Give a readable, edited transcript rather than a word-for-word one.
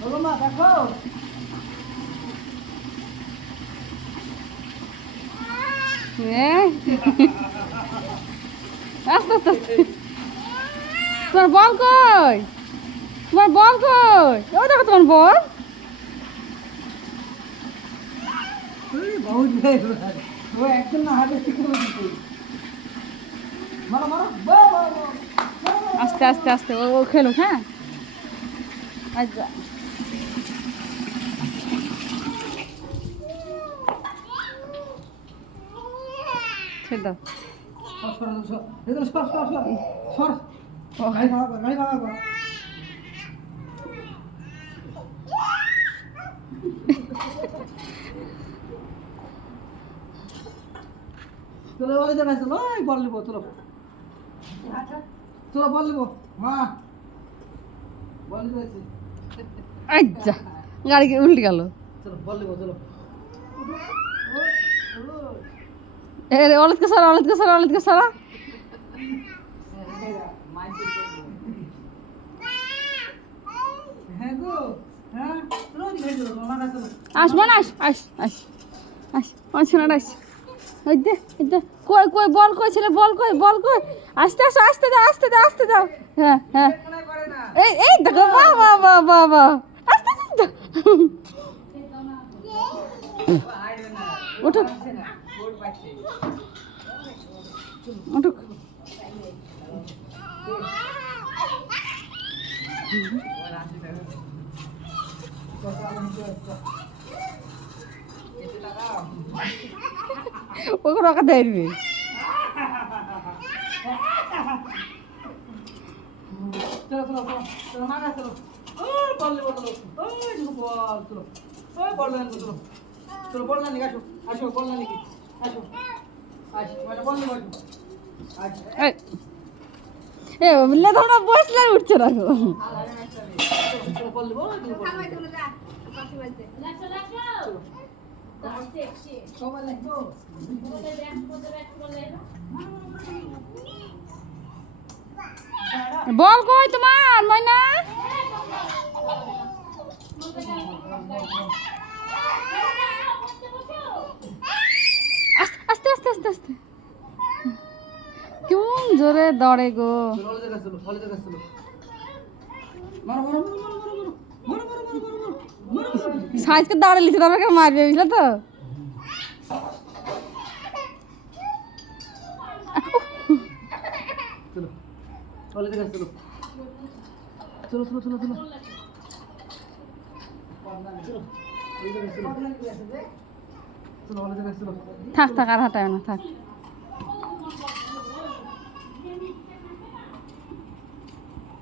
চলো মা দেখো আস্তে আস্তে আস্তে তোমার বল কই তোমার বল কই ও দেখো তোমার বল বহুত ও একদম না হাতে ঠিক করে দিতে মারো মারো আস্তে আস্তে আস্তে ও ও খেলো হ্যাঁ আচ্ছা ছেড়ে দাও সর গাড়ি ভাড়া কর চলো ওই জায়গায় চলো ওই বল নিবো চলো চলো বল নিবো মা বল নিবো আচ্ছা গাড়ি উল্টে গেল চলো বল নিবো চলো এ রে অলেদকে সরা অলেদকে সরা অলেদকে সরা হ্যাঁ গো হ্যাঁ চলো দিকে চলো মামা চলো আসবো না আস আস আস আস আমার সোনাটা আস ওই দে কই কই বল কই ছেলে বল কই আস্তে আসো আস্তে দাও হ্যাঁ হ্যাঁ এই এই দেখো বাহ আস্তে আস্তে উঠুক উঠুক ওকে রকা ধরবে চলো মামা চলো ওই বল নিবো চলো ওই দেখো বল চলো ওই বল নিবো চলো চলো বল না নিয়ে আসো বল না নিয়ে আসো মানে বল নিবো আসো এ বললে তোমরা বসলে আর উঠছে না গো চলো বল নিবো বল কই তোমার ময়না আস্তে আস্তে আস্তে আস্তে কেমন জোরে দৌড়ে গো সাইজকে দাঁড়ে লিখে তারপর কেন মারবে বুঝলে তো থাক আর হাঁটায় না থাক